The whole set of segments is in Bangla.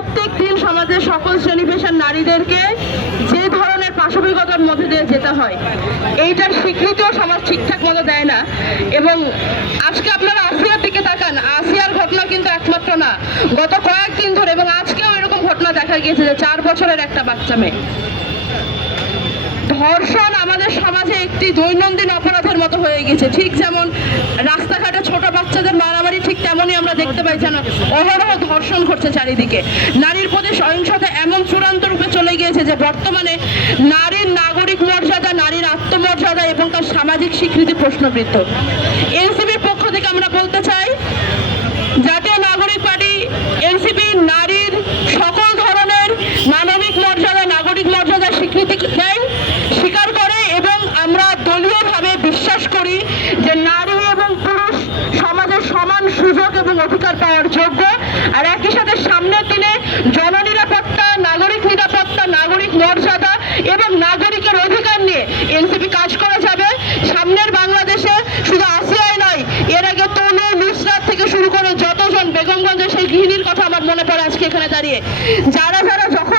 প্রত্যেক দিন সমাজের সকল শ্রেণী পেশার নারীদেরকে যে ধরনের পাশবিকতার মধ্যে দিয়ে যেতে হয়, এইটার স্বীকৃতিও সমাজ ঠিকঠাক মতো দেয় না। এবং আজকে আপনারা আসিয়ার দিকে তাকান, আসিয়ার ঘটনা কিন্তু একমাত্র না, গত কয়েকদিন ধরে এবং আজকেও এরকম ঘটনা দেখা গিয়েছে যে 4 বছরের একটা বাচ্চা মেয়ে। ধর্ষণ আমাদের সমাজে একটি দৈনন্দিন অপরাধের মতো হয়ে গেছে। ঠিক যেমন রাস্তাঘাটে ছোট বাচ্চাদের মারামারি, ঠিক তেমনই আমরা দেখতে পাই যেন অহরহ ধর্ষণ ঘটছে চারিদিকে। নারীর প্রতি সহিংসতা এমন চূড়ান্ত রূপে চলে গিয়েছে যে বর্তমানে নারীর নাগরিক মর্যাদা, নারীর আত্মমর্যাদা এবং তার সামাজিক স্বীকৃতি প্রশ্নবিদ্ধ। এনসিপির পক্ষ থেকে আমরা বলতে চাই, জাতীয় নাগরিক পার্টি এনসিপি নারীর সকল ধরনের মানবিক মর্যাদা, নাগরিক মর্যাদার স্বীকৃতি দেয়, স্বীকার করে এবং আমরা দলীয়ভাবে বিশ্বাস করি যে নারী এবং পুরুষ সমাজের সমান সুযোগ এবং অধিকার পাওয়ার যোগ্য। আর একই সাথে সামনের দিনে জননিরাপত্তা, নাগরিক নিরাপত্তা, নাগরিক মর্যাদা এবং নাগরিকের অধিকার নিয়ে এনসিপি কাজ করা যাবে। সামনের বাংলাদেশে শুধু আসিয়াই নয়, এর আগে তনু, নুসরাত থেকে শুরু করে যতজন, বেগমগঞ্জের সেই গৃহিণীর কথা আমার মনে পড়ে আজকে এখানে দাঁড়িয়ে, যারা যখন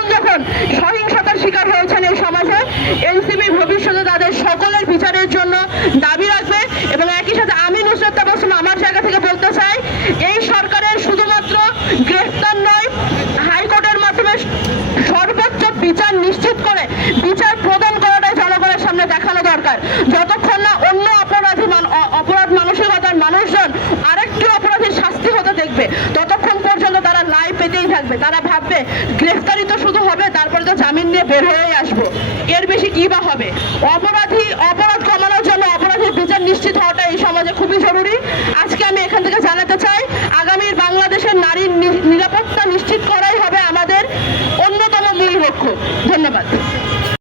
সহিংসতার শিকার হয়েছেন এই সমাজে, এনসিপি ভবিষ্যতে তাদের সকলের বিচারের জন্য দাবি রাখবে। এবং একই সাথে আমি নুসরাত তাবাসসুম আমার জায়গা থেকে বলতে চাই, এই সরকারের শুধুমাত্র গ্রেফতার নয়, হাইকোর্টের মাধ্যমে সর্বোচ্চ বিচার নিশ্চিত করে বিচার প্রদান করাটাই জনগণের সামনে দেখানো দরকার। যতক্ষণ না অন্য অপরাধ মানসিকতার মানুষজন আরেকটি অপরাধের শাস্তি হতে দেখবে, ততক্ষণ পর্যন্ত তারা লাই পেতেই থাকবে। তারা ভাববে গ্রেফতারি তো শুধু হবে, তারপরে তো জামিন নিয়ে বের হয়েই আসবো, এর বেশি কি বা হবে। অপরাধ কমানোর জন্য অপরাধের বিচার নিশ্চিত হওয়াটা এই সমাজে খুবই জরুরি। আজকে আমি এখান থেকে জানাতে চাই, আগামীর বাংলাদেশের নারীর নিরাপত্তা নিশ্চিত করাই হবে আমাদের অন্যতম মূল লক্ষ্য। ধন্যবাদ।